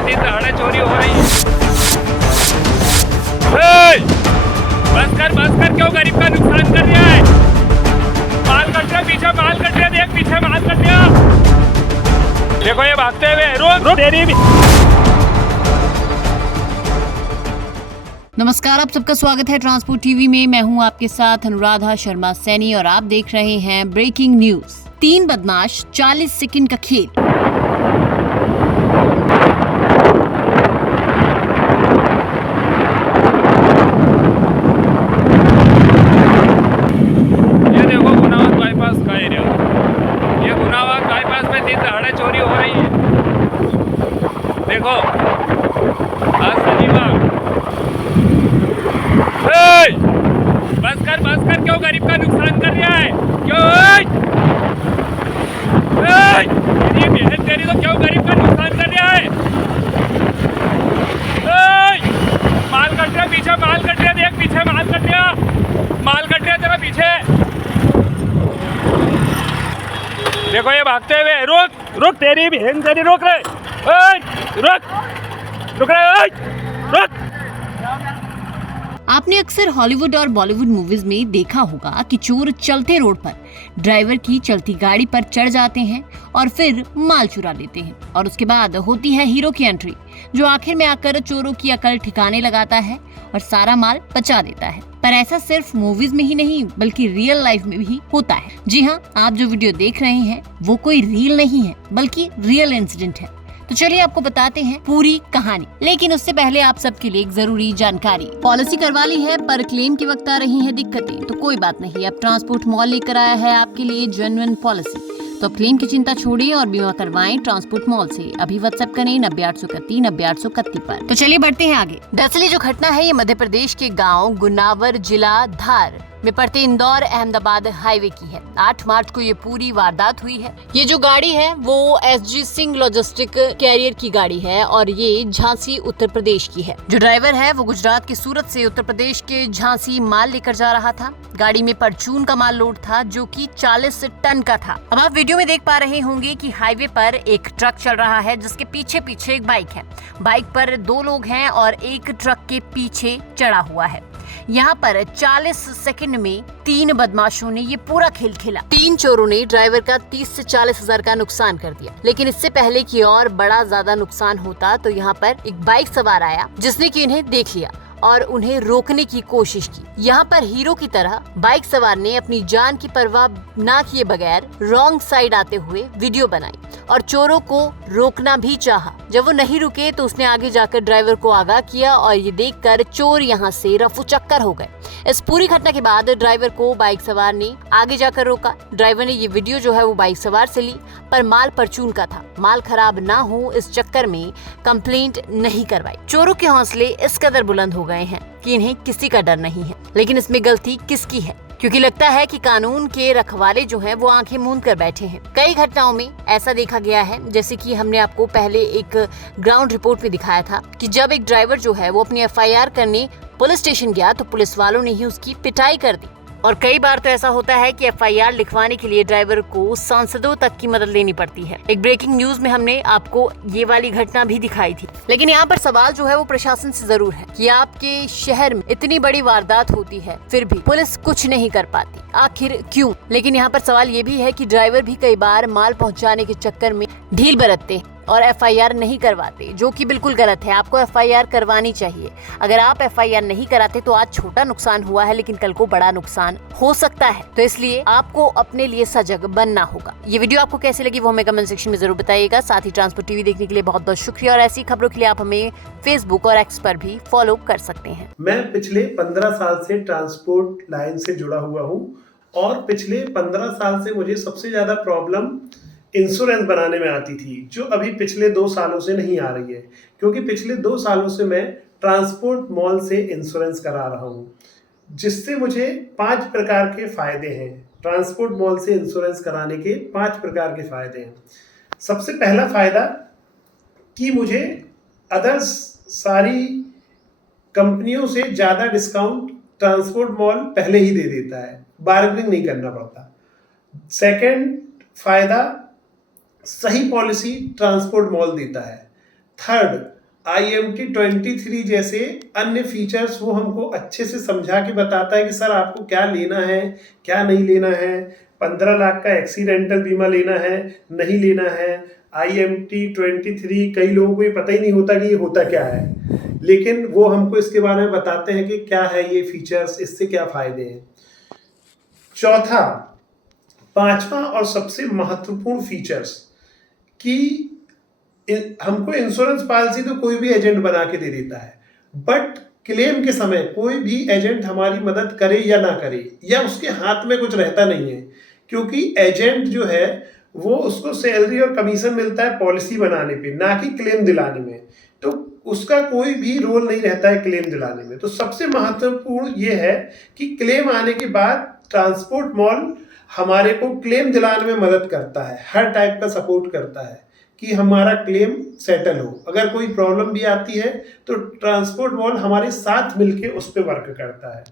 में दिन दहाड़े चोरी हो रही है। हे! बस कर क्यों गरीब का नुकसान कर रहा है? माल कट रहा, पीछे माल कट रहा, देख पीछे माल कट रहा। देखो ये भागते हुए, रोक तेरी भी। नमस्कार, आप सबका स्वागत है ट्रांसपोर्ट टीवी में। मैं हूं आपके साथ अनुराधा शर्मा सैनी और आप देख रहे हैं ब्रेकिंग न्यूज। 3 बदमाश 40 सेकंड का खेल। ये देखो गुनावत बाईपास का एरिया। ये गुनावत बाईपास में दिन दहाड़े चोरी हो रही है। देखो आज शनिवार। बस कर क्यों गरीब का नुकसान कर रहा है? क्यों मेरी मेहनत करी तो क्यों गरीब का नुकसान कर रहा है? माल कट रहा, पीछे माल कट रहा, देख पीछे माल कट रहा, माल कट रहा तेरा पीछे। देखो ये भागते हुए, रुक तेरी बहन तेरी, रोक रुक। आपने अक्सर हॉलीवुड और बॉलीवुड मूवीज में देखा होगा कि चोर चलते रोड पर ड्राइवर की चलती गाड़ी पर चढ़ जाते हैं और फिर माल चुरा लेते हैं और उसके बाद होती है हीरो की एंट्री, जो आखिर में आकर चोरों की अकल ठिकाने लगाता है और सारा माल बचा देता है। पर ऐसा सिर्फ मूवीज में ही नहीं बल्कि रियल लाइफ में भी होता है। जी हाँ, आप जो वीडियो देख रहे हैं वो कोई रील नहीं है बल्कि रियल इंसिडेंट है। तो चलिए आपको बताते हैं पूरी कहानी, लेकिन उससे पहले आप सबके लिए एक जरूरी जानकारी। पॉलिसी करवा ली है पर क्लेम के वक्त आ रही है दिक्कतें, तो कोई बात नहीं, अब ट्रांसपोर्ट मॉल लेकर आया है आपके लिए जेन्युइन पॉलिसी। तो क्लेम की चिंता छोड़िए और बीमा करवाएं ट्रांसपोर्ट मॉल से। अभी व्हाट्सएप करें 90 831 पर। तो चलिए बढ़ते हैं आगे। दरअसल जो घटना है ये मध्य प्रदेश के गाँव गुनावर जिला धार में पड़ते इंदौर अहमदाबाद हाईवे की है। 8 मार्च को ये पूरी वारदात हुई है। ये जो गाड़ी है वो SG सिंह लॉजिस्टिक कैरियर की गाड़ी है और ये झांसी उत्तर प्रदेश की है। जो ड्राइवर है वो गुजरात के सूरत से उत्तर प्रदेश के झांसी माल लेकर जा रहा था। गाड़ी में परचून का माल लोड था जो कि 40 टन का था। अब आप वीडियो में देख पा रहे होंगे कि हाईवे पर एक ट्रक चल रहा है जिसके पीछे पीछे एक बाइक है। बाइक पर 2 लोग हैं और एक ट्रक के पीछे चढ़ा हुआ है। यहाँ पर 40 सेकंड में 3 बदमाशों ने ये पूरा खेल खेला। 3 चोरों ने ड्राइवर का 30 से 40 हजार का नुकसान कर दिया। लेकिन इससे पहले कि और बड़ा ज्यादा नुकसान होता तो यहाँ पर एक बाइक सवार आया जिसने कि इन्हें देख लिया और उन्हें रोकने की कोशिश की। यहाँ पर हीरो की तरह बाइक सवार ने अपनी जान की परवाह ना किए बगैर रॉन्ग साइड आते हुए वीडियो बनाई और चोरों को रोकना भी चाहा। जब वो नहीं रुके तो उसने आगे जाकर ड्राइवर को आगाह किया और ये देखकर चोर यहाँ से रफूचक्कर हो गए। इस पूरी घटना के बाद ड्राइवर को बाइक सवार ने आगे जाकर रोका। ड्राइवर ने ये वीडियो जो है वो बाइक सवार से ली, पर माल परचून का था। माल खराब ना हो इस चक्कर में कंप्लेंट नहीं करवाई। चोरों के हौसले इस कदर बुलंद हो गए हैं कि इन्हें किसी का डर नहीं है। लेकिन इसमें गलती किसकी है? क्योंकि लगता है कि कानून के रखवाले जो हैं वो आंखें मूंद कर बैठे हैं। कई घटनाओं में ऐसा देखा गया है, जैसे कि हमने आपको पहले एक ग्राउंड रिपोर्ट में दिखाया था कि जब एक ड्राइवर जो है वो अपनी FIR करने पुलिस स्टेशन गया तो पुलिस वालों ने ही उसकी पिटाई कर दी। और कई बार तो ऐसा होता है कि FIR लिखवाने के लिए ड्राइवर को सांसदों तक की मदद लेनी पड़ती है। एक ब्रेकिंग न्यूज में हमने आपको ये वाली घटना भी दिखाई थी। लेकिन यहाँ पर सवाल जो है वो प्रशासन से जरूर है कि आपके शहर में इतनी बड़ी वारदात होती है फिर भी पुलिस कुछ नहीं कर पाती, आखिर क्यों? लेकिन यहाँ पर सवाल ये भी है कि ड्राइवर भी कई बार माल पहुँचाने के चक्कर में ढील बरतते हैं और FIR नहीं करवाते, जो कि बिल्कुल गलत है। आपको FIR करवानी चाहिए। अगर आप FIR नहीं कराते तो आज छोटा नुकसान हुआ है लेकिन कल को बड़ा नुकसान हो सकता है। तो इसलिए आपको अपने लिए सजग बनना होगा। ये वीडियो आपको कैसी लगी वो हमें कमेंट सेक्शन में जरूर बताइएगा। साथ ही ट्रांसपोर्ट टीवी देखने के लिए बहुत बहुत शुक्रिया और ऐसी खबरों के लिए आप हमें Facebook और X पर भी फॉलो कर सकते हैं। मैं पिछले 15 साल से ट्रांसपोर्ट लाइन से जुड़ा हुआ हूँ और पिछले 15 साल से मुझे सबसे ज्यादा प्रॉब्लम इंश्योरेंस बनाने में आती थी, जो अभी पिछले 2 सालों से नहीं आ रही है, क्योंकि पिछले 2 सालों से मैं ट्रांसपोर्ट मॉल से इंश्योरेंस करा रहा हूँ, जिससे मुझे 5 प्रकार के फायदे हैं। ट्रांसपोर्ट मॉल से इंश्योरेंस कराने के 5 प्रकार के फायदे हैं। सबसे पहला फायदा कि मुझे अदर्स सारी कंपनियों से ज़्यादा डिस्काउंट ट्रांसपोर्ट मॉल पहले ही दे देता है, बार्गेनिंग नहीं करना पड़ता। सेकंड फायदा, सही पॉलिसी ट्रांसपोर्ट मॉल देता है। थर्ड, IMT23 जैसे अन्य फीचर्स वो हमको अच्छे से समझा के बताता है कि सर आपको क्या लेना है, क्या नहीं लेना है, 15 लाख का एक्सीडेंटल बीमा लेना है, नहीं लेना है। IMT23 कई लोगों को ये पता ही नहीं होता कि ये होता क्या है, लेकिन वो हमको इसके बारे में बताते हैं कि क्या है ये फीचर्स, इससे क्या फ़ायदे हैं। चौथा, पांचवा और सबसे महत्वपूर्ण फीचर्स कि हमको इंश्योरेंस पॉलिसी तो कोई भी एजेंट बना के दे देता है, बट क्लेम के समय कोई भी एजेंट हमारी मदद करे या ना करे, या उसके हाथ में कुछ रहता नहीं है, क्योंकि एजेंट जो है वो उसको सैलरी और कमीशन मिलता है पॉलिसी बनाने पे, ना कि क्लेम दिलाने में। तो उसका कोई भी रोल नहीं रहता है क्लेम दिलाने में। तो सबसे महत्वपूर्ण ये है कि क्लेम आने के बाद ट्रांसपोर्ट मॉल हमारे को क्लेम दिलाने में मदद करता है, हर टाइप का सपोर्ट करता है कि हमारा क्लेम सेटल हो। अगर कोई प्रॉब्लम भी आती है तो ट्रांसपोर्ट मॉल हमारे साथ मिलके उस पर वर्क करता है।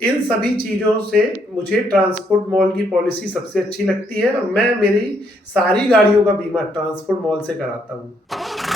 इन सभी चीज़ों से मुझे ट्रांसपोर्ट मॉल की पॉलिसी सबसे अच्छी लगती है और मैं मेरी सारी गाड़ियों का बीमा ट्रांसपोर्ट मॉल से कराता हूँ।